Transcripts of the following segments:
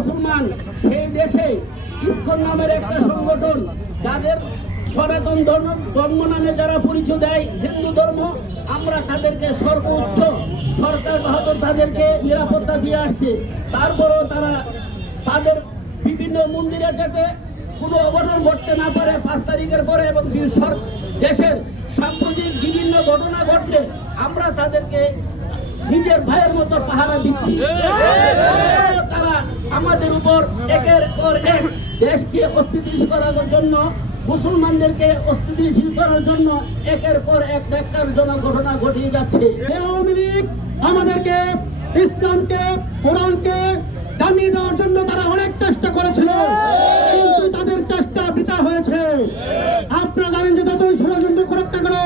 মুসলমান, সেই দেশে ইসকন নামের একটা সংগঠন, যাদের সনাতন ধর্ম নামে যারা পরিচয় দেয় হিন্দু ধর্ম, আমরা তাদেরকে সর্বোচ্চ সরকার বাহাদুর তাদেরকে নিরাপত্তা দিয়ে আসছে। তারপরেও তারা তাদের বিভিন্ন মন্দিরে যাতে কোনো অঘটন ঘটতে না পারে 5 তারিখের পরে, এবং দেশের সাম্প্রতিক বিভিন্ন ঘটনা ঘটলে আমরা তাদেরকে নিজের ভাইয়ের মতো পাহারা দিচ্ছি। তারা আমাদের উপর একের পর এক দেশকে অস্থিতিশীল করার জন্য, মুসলমানদেরকে অস্থিতিশীল করার জন্য একের পর এক ন্যাক্কারজনক ঘটনা ঘটিয়ে যাচ্ছে। আওয়ামী লীগ আমাদেরকে, ইসলামকে, কোরআনকে দামিয়ে দেওয়ার জন্য তারা অনেক চেষ্টা করেছিল, কিন্তু তাদের চেষ্টা বৃথা হয়েছে। আপনারা জানেন যে যতই ষড়যন্ত্র করুক না কেন,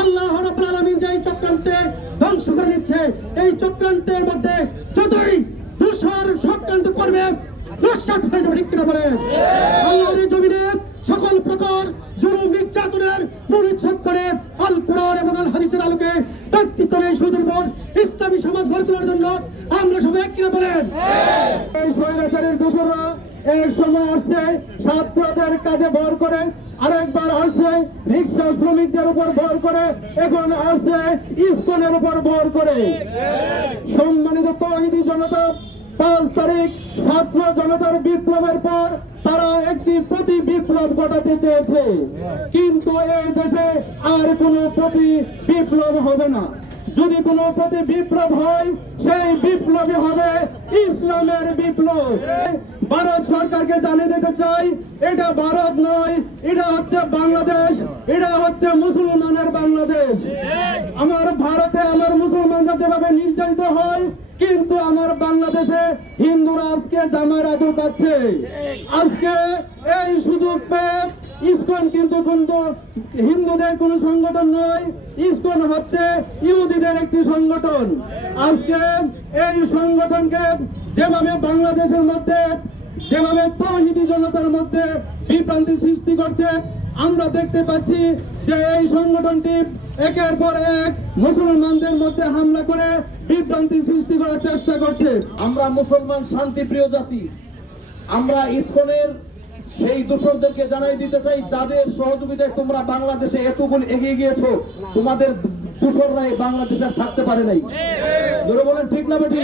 আল্লাহ রাব্বুল আলামিন যে চক্রান্তে ধ্বংস করে দিচ্ছে, এই চক্রান্তের মধ্যে যতই দুঃসর চক্রান্ত করবে নস্যাৎ হয়ে যাবে। ঠিক কিনা বলেন? আল্লাহর জমিনে সকল প্রকার জুলুম নির্যাতনের মূলচ্ছেদ করে আল কোরআন এবং আল হাদিসের আলোকে ব্যক্তিত্বের সুদূরবন ইসলামী সমাজ গড়ে তোলার জন্য আমরা সবাই এক কিনা বলেন? এই স্বৈরাচারের দোসররা এক সময় আসছে ছাত্রদের কাজে ভর করে, আরেকবার আসছে রিক্সা শ্রমিকদের উপর ভর করে, এখন আসছে ইসকনের উপর ভর করে। সম্মানিত তৌহিদি জনতা, 5 তারিখ ছাত্র জনতার বিপ্লবের পর তারা একটি প্রতি বিপ্লব ঘটাতে চেয়েছে, কিন্তু এই দেশে আর কোনো প্রতি বিপ্লব হবে না। যদি কোনো প্রতি বিপ্লব হয়, সেই বিপ্লবই হবে ইসলামের বিপ্লব। ভারত সরকারকে জানিয়ে দিতে চাই, এটা ভারত নয়, এটা হচ্ছে বাংলাদেশ, এটা হচ্ছে মুসলমানের বাংলাদেশ। আমার ভারতে আমার মুসলমানরা যেভাবে নির্যাতিত হয়, কিন্তু আমার বাংলাদেশে হিন্দুরা আজকে জামার আদর পাচ্ছে। আজকে এই সুযোগ পেয়ে ইসকন কিন্তু হিন্দুদের কোনো সংগঠন নয়, ইসকন হচ্ছে ইহুদিদের একটি সংগঠন। আজকে এই সংগঠনকে যেভাবে বাংলাদেশের মধ্যে, যেভাবে তৌহিদি জনতার মধ্যে বিভ্রান্তি সৃষ্টি করছে, আমরা দেখতে পাচ্ছি যে এই সংগঠনটি একের পর এক মুসলমানদের মধ্যে হামলা করে বিভ্রান্তি সৃষ্টি করার চেষ্টা করছে। আমরা মুসলমান শান্তিপ্রিয় জাতি, আমরা ইসকনের সেই দোসরদেরকে জানাই দিতে চাই, যাদের সহযোগিতায় তোমরা বাংলাদেশে এতগুলো এগিয়ে গিয়েছো, তোমাদের দোসররা এই বাংলাদেশে থাকতে পারে নাই। জোরে বলেন ঠিক না বেটি?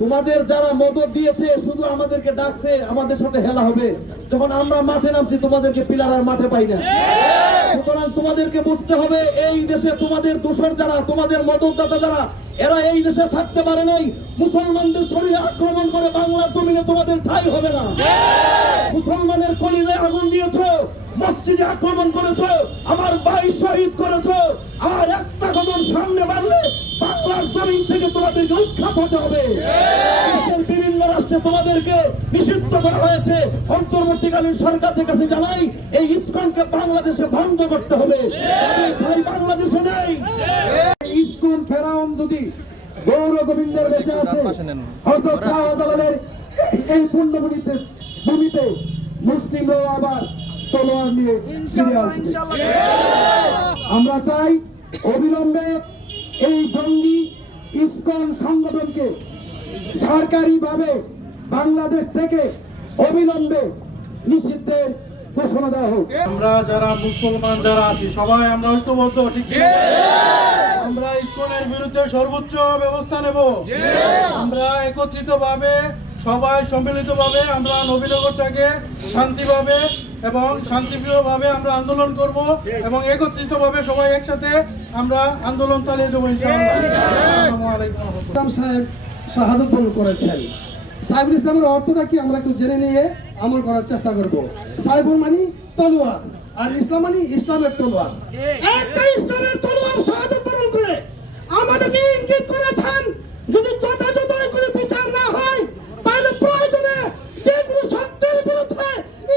তোমাদের যারা মদত দিয়েছে, শুধু আমাদেরকে ডাকছে আমাদের সাথে হেলা হবে, যখন আমরা মাঠে নামছি তোমাদেরকে পিলার আর মাঠে পাই না। সুতরাং তোমাদেরকে বুঝতে হবে, এই দেশে তোমাদের দোসর যারা, তোমাদের মদতদাতা যারা, এরা এই দেশে থাকতে পারে নাই। মুসলমানদের শরীরে আক্রমণ করে বাংলার জমিনে তোমাদের ঠাঁই হবে না। মুসলমানের কলিজায় আগুন দিয়েছো, মসজিদে আক্রমণ করেছো, আমার ভাই শহীদ করেছো, আর একটা কদম সামনে বাড়লে বাংলার জমিন থেকে তোমাদেরকে উৎখাত হতে হবে। দেশের বিভিন্ন রাষ্ট্রে তোমাদেরকে নিষিদ্ধ করা হয়েছে। অন্তর্বর্তীকালীন সরকারের কাছে জানাই, এই ইসকনকে বাংলাদেশে বন্ধ করতে হবে। বাংলাদেশে নেই ইসকন ফেরাউন যদি গৌর গোবিন্দের বেঁচে আছে, হযরত শাহজালালের এই ভূমিতে মুসলিমরাও আবার তলোয়ার নিয়ে ফিরে আসবে। আমরা চাই অবিলম্বে এই জঙ্গি ইসকন সংগঠনকে সরকারিভাবে বাংলাদেশ থেকে অবিলম্বে নিষিদ্ধের ঘোষণা দেওয়া হোক। আমরা যারা মুসলমান যারা আছি সবাই আমরা ঐক্যবদ্ধ, ঠিক কি? আমরা ইসকনের বিরুদ্ধে সর্বোচ্চ ব্যবস্থা নেব। আমরা একত্রিতভাবে সবাই সম্মিলিতভাবে আমরা নবীনগরটাকে শান্তিভাবে এবং শান্তিপ্রিয়ভাবে আমরা আন্দোলন করব, এবং একত্রিতভাবে সবাই একসাথে আমরা আন্দোলন চালিয়ে যাবো ইনশাআল্লাহ। আসসালামু আলাইকুম। সাহেব শাহাদত বরণ করেছেন। সাইফুল ইসলামের অর্থটা কি আমরা একটু জেনে নিয়ে আমল করার চেষ্টা করব। সাইফুল মানে তলোয়ার, আর ইসলাম মানে ইসলামের তলোয়ার। একটা ইসলামের তলোয়ার শাহাদত বরণ করে আমাদেরকে ইঙ্গিত করেছেন, যদি যথাযথ কোনো বিচার না হয়, তাহলে প্রয়োজনে যেগুলো সত্যের বিরুদ্ধে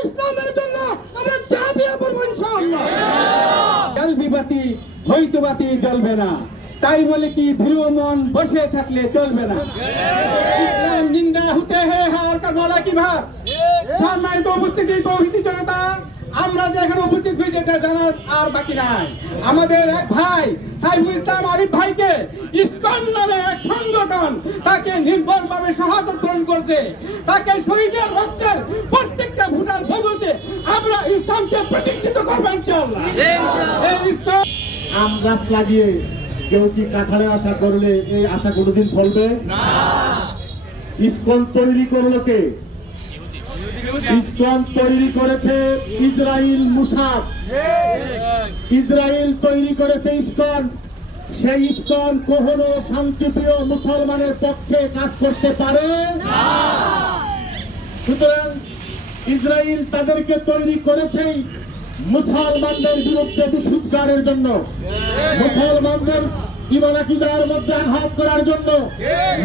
ইসলামের জন্য আমরা ঝাঁপিয়ে পড়বো ইনশাআল্লাহ। বিবাতি হইতবাতি জ্বলবে না, তাই বলে কি ধ্রুব মন বসে থাকলে চলবে না। ইসলাম জিন্দা হতে হে হার কা বলা কি ভাব। সম্মানিত উপস্থিতি তৌহিদি জনতা, আমরা যে এখানে উপস্থিত হয়েছি এটা জানার আর বাকি নাই। আমাদের এক ভাই সাইফুল ইসলাম আলিফ ভাইকে ইসকন নামে এক সংগঠন তাকে নির্ভরভাবে সহায়তা প্রদান করছে। তাকে শহীদের রক্তের প্রত্যেকটা ভুটান ভূমিতে আমরা ইসলামকে প্রতিষ্ঠিত করবো ইনশাআল্লাহ। এই ইসলাম আম গাছ লাগিয়ে কেউ কি কাঁঠালের আশা করলে এই আশা কোনোদিন ফলবে না। ইসকন তৈরি করলো কে? ইসকন তৈরি করেছে ইসরাইল মুসাদ। ইসরাইল তৈরি করেছে ইসকন। সেই ইসকন কখনো শান্তিপ্রিয় মুসলমানের পক্ষে কাজ করতে পারে না। সুতরাং ইসরাইল তাদেরকে তৈরি করেছেই মুসলমানদের বিরুদ্ধে বিশুদ্ধারের জন্য, মুসলমানদের ঈমান আকীদার মধ্যে আঘাত করার জন্য,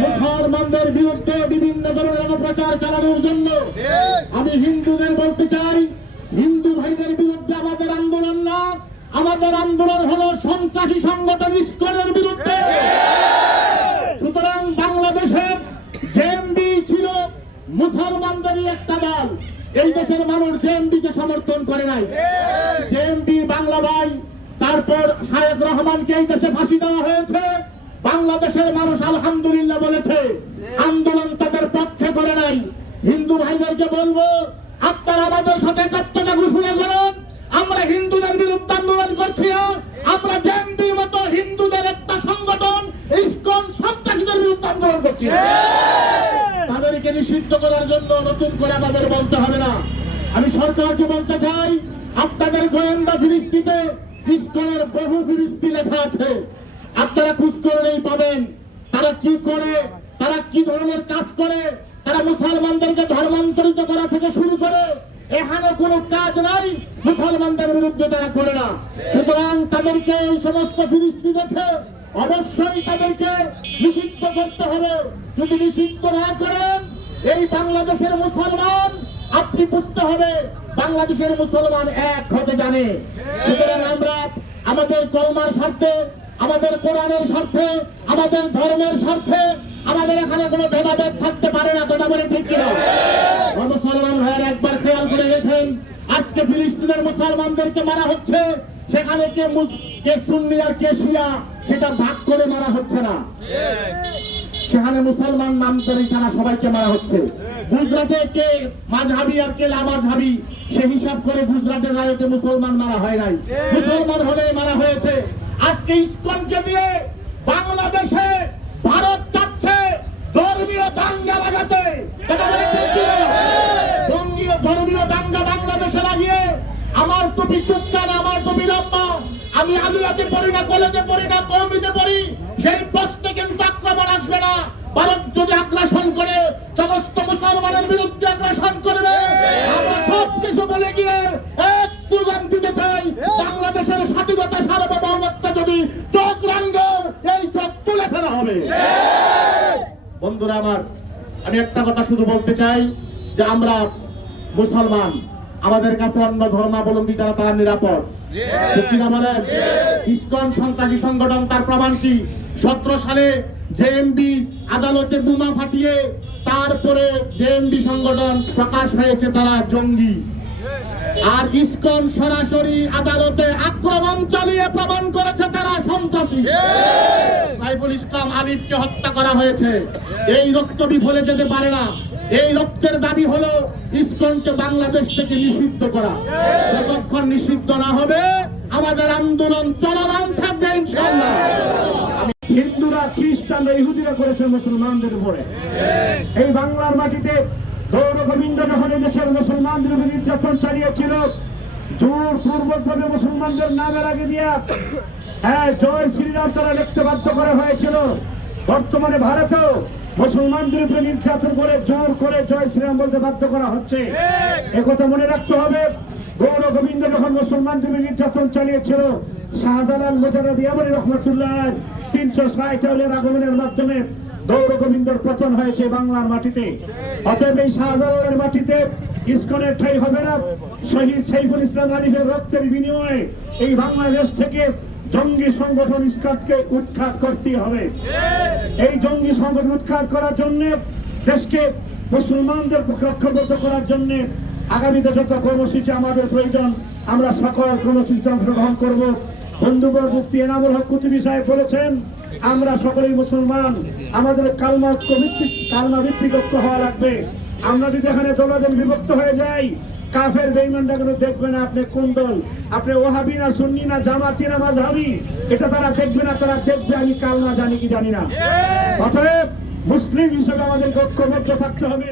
মুসলমানদের বিরুদ্ধে বিভিন্ন ধরনের অপপ্রচার চালানোর জন্য। আমি হিন্দুদের বলতে চাই, হিন্দু ভাইদের বিরুদ্ধে আমাদের আন্দোলন না, আমাদের আন্দোলন হলো সন্ত্রাসী সংগঠন ইসকনের বিরুদ্ধে। সুতরাং বাংলাদেশের জেএমবি ছিল মুসলমানদেরই একটা দল। এই দেশের মানুষ জেএমবি কে সমর্থন করে নাই। জেএমবি বাংলা ভাই, তারপর শায়েখ রহমানকে এই দেশে ফাঁসি দেওয়া হয়েছে। বাংলাদেশের মানুষ আলহামদুলিল্লাহ বলেছে, আন্দোলন তাদের পক্ষে করে নাই। হিন্দু ভাইদেরকে বলবো, আপনারা আমাদের সাথে একাত্মতা ঘোষণা করুন। আমরা হিন্দুদের বিরুদ্ধে আন্দোলন করছি না, আমরা জেএমবির মতো হিন্দুদের একটা সংগঠন ইসকন সন্ত্রাসীদের বিরুদ্ধে আন্দোলন করছি। তাদেরকে নিষিদ্ধ করার জন্য নতুন করে আমাদের বলতে হবে না। আমি সরকারকে বলতে চাই, আপনাদের গোয়েন্দা ফিরিস্তিতে ইসকনের বহু ফিরিস্তি লেখা আছে, আপনারা খোঁজ করলেই পাবেন তারা কি করে, তারা কি ধরনের কাজ করে। তারা মুসলমানদেরকে ধর্মান্তরিত করা থেকে শুরু করে এখানে কোনো কাজ নাই মুসলমানদের বিরুদ্ধে তারা করে না। সুতরাং তাদেরকে এই সমস্ত ফিরিস্তি দেখে অবশ্যই তাদেরকে নিষিদ্ধ করতে হবে। যদি নিষিদ্ধ না করেন, এই বাংলাদেশের মুসলমান, আপনি বুঝতে হবে বাংলাদেশের মুসলমান এক হতে জানে। সুতরাং আমরা আমাদের কলমার স্বার্থে, আমাদের কোরআনের স্বার্থে, আমাদের ধর্মের স্বার্থে আমাদের এখানে কোনো ভেদাভেদ থাকতে পারে না। কথা বলে ঠিক কিনা? মুসলমান ভাইয়ের একবার খেয়াল করে দেখেন, আজকে ফিলিস্তিনের মুসলমানদেরকে মারা হচ্ছে, সেখানে কে সুন্নি আর কে শিয়া সেটা ভাগ করে মারা হচ্ছে না। সেখানে মুসলমান নাম করে তারা সবাইকে মারা হচ্ছে। গুজরাটে কে মাযহাবি আর কে লামাযহাবি সে হিসাব করে গুজরাটের রায়তে মুসলমান মারা হয় নাই, মুসলমান হলে মারা হয়েছে। আজকে ইসকনকে দিয়ে বাংলাদেশে ভারত চাচ্ছে ধর্মীয় দাঙ্গা লাগাতে। ধর্মীয় দাঙ্গা বাংলাদেশে লাগিয়ে আমার টুপি চুপকান, আমার টুপি লম্বা, আমি আলিয়াতে পড়ি না, কলেজে পড়ি না, কওমিতে পড়ি, সেই প্রশ্নে কিন্তু আক্রমণ আসবে না। ভারত যদি আগ্রাসন করে সমস্ত মুসলমানের বিরুদ্ধে আগ্রাসন করবে, আমরা সব কিছু বলে গিয়ে এক স্লোগান দিতে চাই, বাংলাদেশের স্বাধীনতা সার্বভৌমত্ব যদি চোখ রাঙ্গে, এই চোখ তুলে ফেলা হবে। বন্ধুরা আমার, আমি একটা কথা শুধু বলতে চাই যে আমরা মুসলমান, আমাদের কাছে অন্য ধর্মাবলম্বী যারা তারা নিরাপদ। বলেন ইসকন সন্ত্রাসী সংগঠন, তার প্রমাণ কি? 17 সালে জেএমবি আদালতে বোমা ফাটিয়ে তারপরে জেএমবি সংগঠন প্রকাশ হয়েছে তারা জঙ্গি। আর ইসকন সরাসরি আদালতে আক্রমণ চালিয়ে প্রমাণ করেছে তারা সন্ত্রাসী। সাইফুল ইসলাম আলিফকে হত্যা করা হয়েছে। এই রক্ত বিফলে যেতে পারে না। এই রক্তের দাবি হলো ইসকনকে বাংলাদেশ থেকে নিষিদ্ধ করা। যতক্ষণ নিষিদ্ধ না হবে আমাদের আন্দোলন চলমান থাকবে ইনশাআল্লাহ। হিন্দুরা, খ্রিস্টানরা, ইহুদিরা করেছে মুসলমানদের উপরে। এই বাংলার মাটিতে গৌর গোবিন্দ যখন দেশের মুসলমানদের উপর নির্যাতন চালিয়েছিল, জোর পূর্বকভাবে মুসলমানদের নামের আগে দিয়া জয় শ্রীরাম তারা লিখতে বাধ্য করা হয়েছিল। বর্তমানে ভারতেও মুসলমানদের উপরে নির্যাতন করে জোর করে জয় শ্রীরাম বলতে বাধ্য করা হচ্ছে। একথা মনে রাখতে হবে। গৌর গোবিন্দ যখন মুসলমানদের উপরে নির্যাতন চালিয়েছিল, শাহজালাল মুজাররদ ইয়ামানি রহমাতুল্লাহ 360 আগমনের মাধ্যমে গৌর গোবিন্দর পতন হয়েছে বাংলার মাটিতে। অতএব এই শাহজালালের মাটিতে ইসকনের ঠাঁই হবে না। শহীদ সাইফুল ইসলাম আলিফের রক্তের বিনিময়ে এই বাংলাদেশ থেকে জঙ্গি সংগঠন ইসকনকে উৎখাত করতে হবে। এই জঙ্গি সংগঠন উৎখাত করার জন্য, দেশকে মুসলমানদের পক্ষে ঐক্যবদ্ধ করার জন্য আগামীতে যত কর্মসূচি আমাদের প্রয়োজন আমরা সকল কর্মসূচিতে অংশগ্রহণ করব। বন্ধুবর মুফতি এনামুল হক কুতুবী সাহেব বলেছেন আমরা সকলেই মুসলমান, আমাদের কালমা ভিত্তিক ঐক্য হওয়া লাগবে। আমরা যদি এখানে দলাদল বিভক্ত হয়ে যাই, কাফের বেঈমানরা কোনো দেখবে না আপনি কোন দল, আপনি ওহাবি না সুন্নি না জামাতি না মাযহাবি, এটা তারা দেখবে না, তারা দেখবে আমি কালমা জানি কি জানি না। অতএব মুসলিম হিসেবে আমাদের ঐক্যবদ্ধ থাকতে হবে।